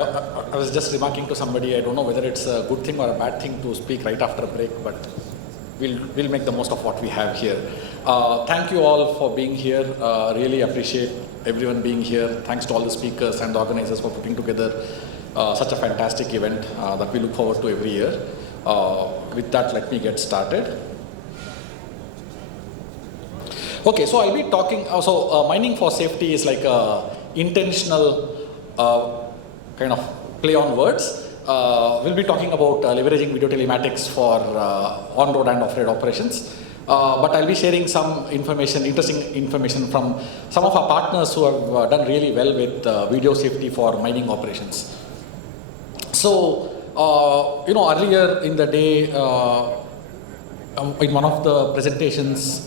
I was just remarking to somebody, I don't know whether it's a good thing or a bad thing to speak right after a break, but we'll make the most of what we have here. Thank you all for being here. Really appreciate everyone being here. Thanks to all the speakers and the organizers for putting together such a fantastic event that we look forward to every year. With that, let me get started. Okay, so I'll be talking, mining for safety is like a intentional kind of play on words. We'll be talking about leveraging video telematics for on-road and off-road operations. But I'll be sharing some information, interesting information from some of our partners who have done really well with video safety for mining operations. So, earlier in the day, in one of the presentations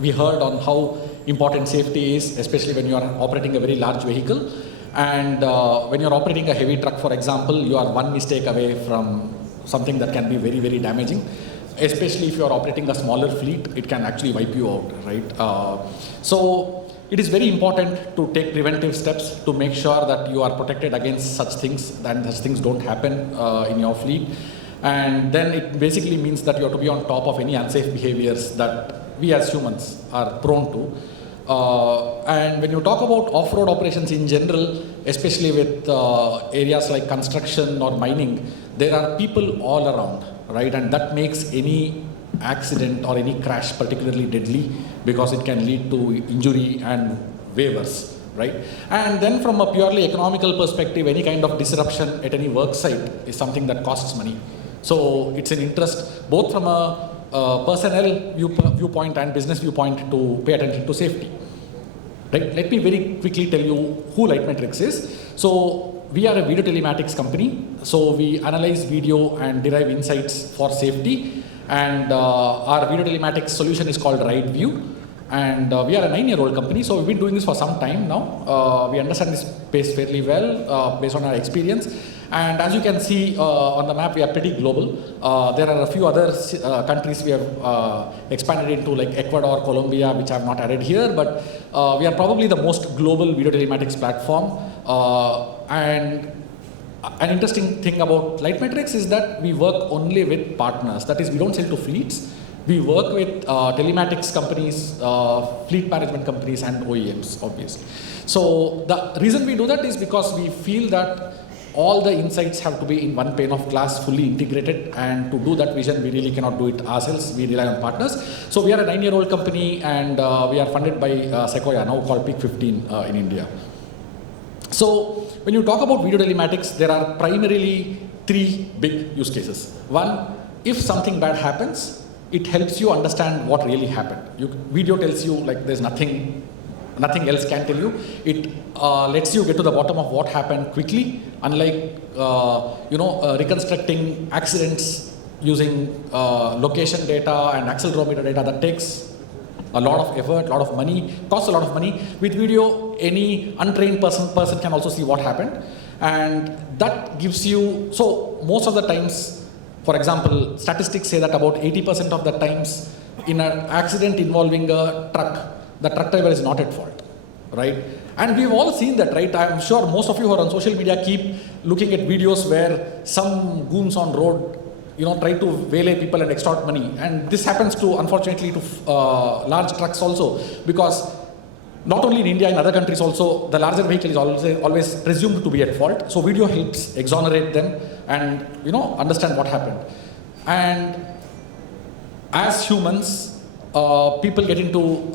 we heard on how important safety is, especially when you are operating a very large vehicle. And when you're operating a heavy truck, for example, you are one mistake away from something that can be very, very damaging. Especially if you're operating a smaller fleet, it can actually wipe you out, right? So it is very important to take preventive steps to make sure that you are protected against such things, that such things don't happen in your fleet. And then it basically means that you have to be on top of any unsafe behaviors that we as humans are prone to. And when you talk about off-road operations in general, especially with areas like construction or mining, there are people all around, right? And that makes any accident or any crash particularly deadly because it can lead to injury and way worse, right? And then from a purely economical perspective, any kind of disruption at any work site is something that costs money. So it's an interest both from a personnel viewpoint and business viewpoint to pay attention to safety. Right? Let me very quickly tell you who Lightmetrics is. So we are a video telematics company. So we analyze video and derive insights for safety. And our video telematics solution is called RideView. And we are a 9-year-old company. So we've been doing this for some time now. We understand this space fairly well based on our experience. And as you can see on the map, we are pretty global. There are a few other countries we have expanded into, like Ecuador, Colombia, which I have not added here, but we are probably the most global video telematics platform. And an interesting thing about Lightmetrics is that we work only with partners. That is, we don't sell to fleets. We work with telematics companies, fleet management companies, and OEMs, obviously. So the reason we do that is because we feel that all the insights have to be in one pane of glass, fully integrated, and to do that vision, we really cannot do it ourselves. We rely on partners. So we are a 9-year-old company, and we are funded by Sequoia, now called Peak 15 in India. So when you talk about video telematics, there are primarily 3 big use cases. One, if something bad happens, it helps you understand what really happened. Video tells you like there's nothing else can tell you. It lets you get to the bottom of what happened quickly, unlike reconstructing accidents using location data and accelerometer data that takes a lot of effort, a lot of money, costs a lot of money. With video, any untrained person can also see what happened, and that gives you, so most of the times, for example, statistics say that about 80% of the times in an accident involving a truck, the truck driver is not at fault, right? And we've all seen that, right? I'm sure most of you who are on social media keep looking at videos where some goons on road, try to waylay people and extort money. And this happens to, unfortunately, to large trucks also, because not only in India, in other countries also, the larger vehicle is always presumed to be at fault. So video helps exonerate them and, understand what happened. And as humans, people get into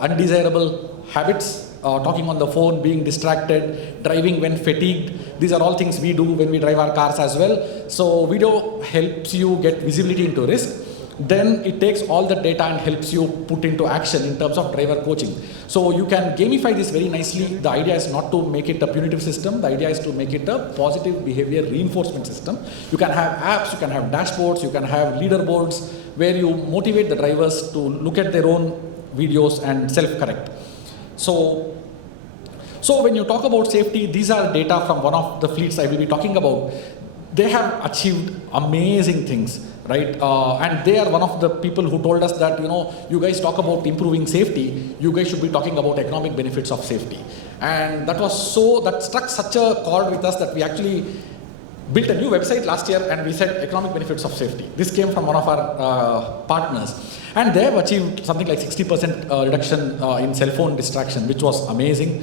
undesirable habits, talking on the phone, being distracted, driving when fatigued. These are all things we do when we drive our cars as well. So video helps you get visibility into risk. Then it takes all the data and helps you put into action in terms of driver coaching. So you can gamify this very nicely. The idea is not to make it a punitive system. The idea is to make it a positive behavior reinforcement system. You can have apps, you can have dashboards, you can have leaderboards where you motivate the drivers to look at their own videos and self-correct. So when you talk about safety, these are data from one of the fleets I will be talking about. They have achieved amazing things. right? And they are one of the people who told us that, you guys talk about improving safety, you guys should be talking about economic benefits of safety. And that struck such a chord with us that we actually built a new website last year and we said economic benefits of safety. This came from one of our partners. And they have achieved something like 60% reduction in cell phone distraction, which was amazing.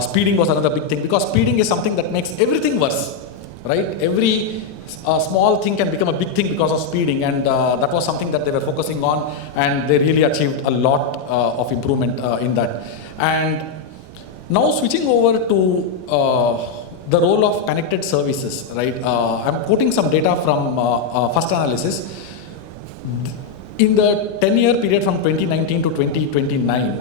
Speeding was another big thing, because speeding is something that makes everything worse, right? Every small thing can become a big thing because of speeding, and that was something that they were focusing on, and they really achieved a lot of improvement in that. And now switching over to the role of connected services, right? I'm quoting some data from First Analysis. In the 10-year period from 2019 to 2029,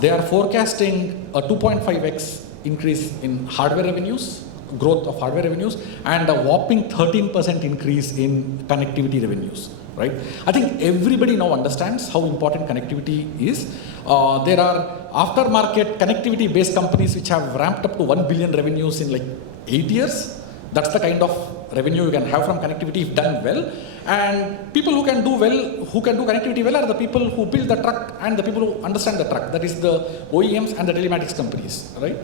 they are forecasting a 2.5x increase in hardware revenues, growth of hardware revenues, and a whopping 13% increase in connectivity revenues, right? I think everybody now understands how important connectivity is. There are aftermarket connectivity-based companies which have ramped up to 1 billion revenues in like 8 years. That's the kind of revenue you can have from connectivity if done well. And people who can do connectivity well are the people who build the truck and the people who understand the truck. That is the OEMs and the telematics companies, right?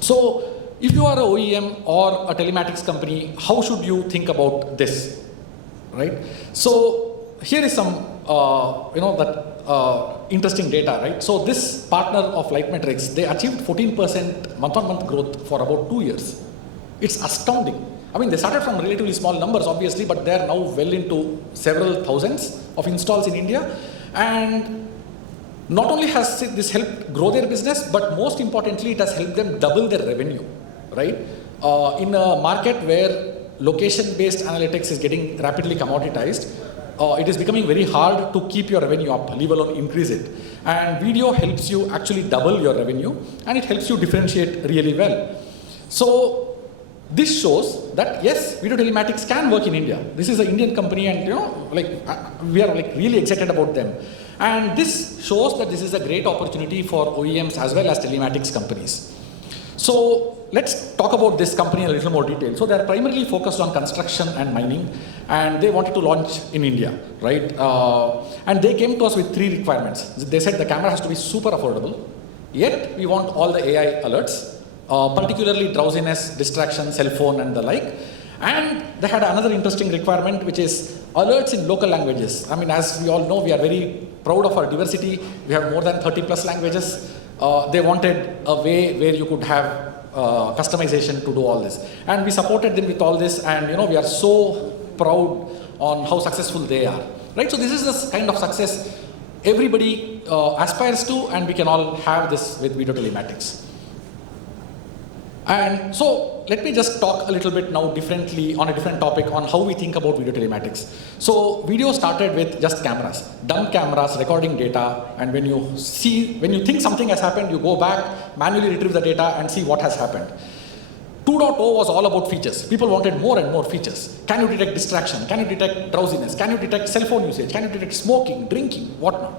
So if you are an OEM or a telematics company, how should you think about this, right? So here is some, interesting data, right? So this partner of Lightmetrics, they achieved 14% month-on-month growth for about 2 years. It's astounding. I mean, they started from relatively small numbers, obviously, but they're now well into several thousands of installs in India. And not only has this helped grow their business, but most importantly, it has helped them double their revenue, right? In a market where location-based analytics is getting rapidly commoditized, it is becoming very hard to keep your revenue up, leave alone increase it. And video helps you actually double your revenue, and it helps you differentiate really well. So this shows that yes, video telematics can work in India. This is an Indian company, and we are really excited about them. And this shows that this is a great opportunity for OEMs as well as telematics companies. So let's talk about this company in a little more detail. So they're primarily focused on construction and mining, and they wanted to launch in India, right? And they came to us with 3 requirements. They said the camera has to be super affordable, yet we want all the AI alerts, particularly drowsiness, distraction, cell phone, and the like. And they had another interesting requirement, which is alerts in local languages. I mean, as we all know, we are very proud of our diversity. We have more than 30 plus languages. They wanted a way where you could have customization to do all this. And we supported them with all this, and we are so proud on how successful they are, right? So this is the kind of success everybody aspires to, and we can all have this with video telematics. And so let me just talk a little bit now differently on a different topic on how we think about video telematics. So video started with just cameras, dumb cameras recording data, and when you think something has happened, you go back, manually retrieve the data and see what has happened. 2.0 was all about features. People wanted more and more features. Can you detect distraction? Can you detect drowsiness? Can you detect cell phone usage? Can you detect smoking, drinking, whatnot?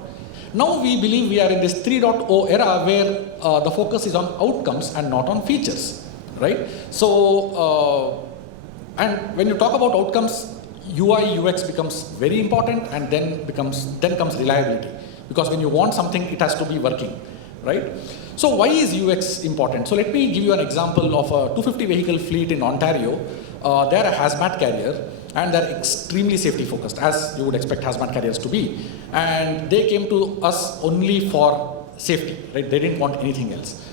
Now we believe we are in this 3.0 era where the focus is on outcomes and not on features, right? So, and when you talk about outcomes, UI, UX becomes very important, and then comes reliability. Because when you want something, it has to be working, right? So why is UX important? So let me give you an example of a 250 vehicle fleet in Ontario. They're a hazmat carrier, and they're extremely safety focused, as you would expect hazmat carriers to be. And they came to us only for safety, right? They didn't want anything else.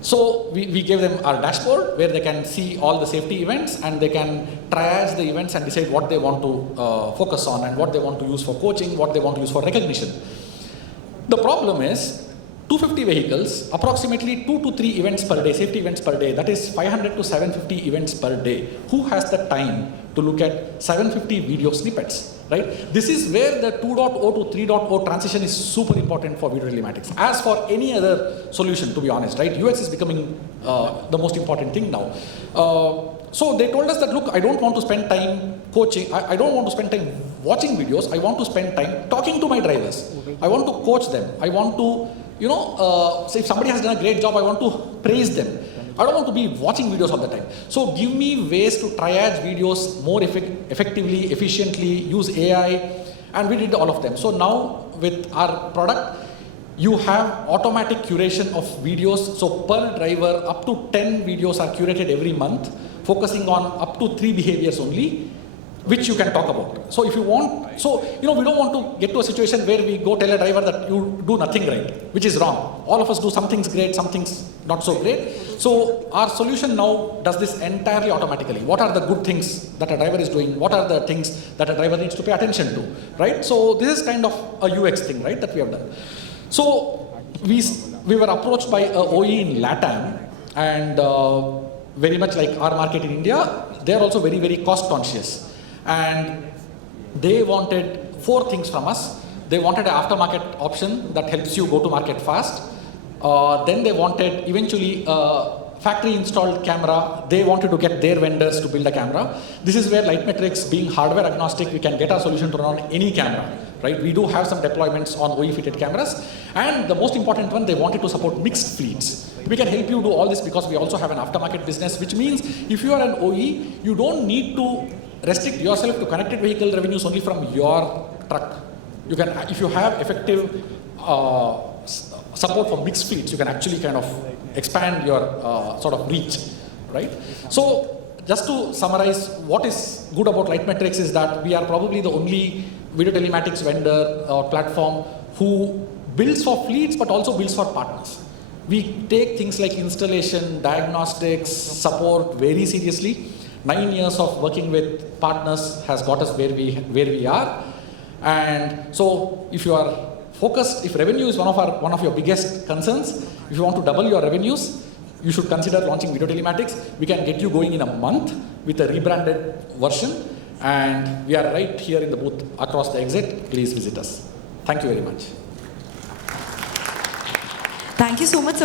So we gave them our dashboard where they can see all the safety events, and they can triage the events and decide what they want to focus on, and what they want to use for coaching, what they want to use for recognition. The problem is 250 vehicles, approximately 2 to 3 events per day, safety events per day. That is 500 to 750 events per day. Who has the time to look at 750 video snippets, right? This is where the 2.0 to 3.0 transition is super important for video telematics. As for any other solution, to be honest, right? UX is becoming the most important thing now. So they told us that, look, I don't want to spend time coaching. I don't want to spend time watching videos. I want to spend time talking to my drivers. I want to coach them. I want to, so if somebody has done a great job, I want to praise them. I don't want to be watching videos all the time. So give me ways to triage videos more effectively, efficiently, use AI, and we did all of them. So now with our product, you have automatic curation of videos. So per driver, up to 10 videos are curated every month, focusing on up to 3 behaviors only, which you can talk about. So if you want, we don't want to get to a situation where we go tell a driver that you do nothing right, which is wrong. All of us do some things great, some things not so great. So our solution now does this entirely automatically. What are the good things that a driver is doing? What are the things that a driver needs to pay attention to, right? So this is kind of a UX thing, right, that we have done. So we were approached by a OE in LATAM, and very much like our market in India, they are also very, very cost conscious. And they wanted 4 things from us. They wanted an aftermarket option that helps you go to market fast. Then they wanted eventually a factory installed camera. They wanted to get their vendors to build a camera. This is where Lightmetrics, being hardware agnostic, we can get our solution to run on any camera, right? We do have some deployments on OE fitted cameras. And the most important one, they wanted to support mixed fleets. We can help you do all this because we also have an aftermarket business, which means if you are an OE, you don't need to restrict yourself to connected vehicle revenues only from your truck. You can, if you have effective support for mixed fleets, you can actually kind of expand your sort of reach, right? So just to summarize, what is good about Lightmetrics is that we are probably the only video telematics vendor or platform who builds for fleets but also builds for partners. We take things like installation, diagnostics, support very seriously. 9 years of working with partners has got us where we are. And so if you are focused, if revenue is one of your biggest concerns, if you want to double your revenues, you should consider launching video telematics. We can get you going in a month with a rebranded version. And we are right here in the booth across the exit. Please visit us. Thank you very much. Thank you so much, sir.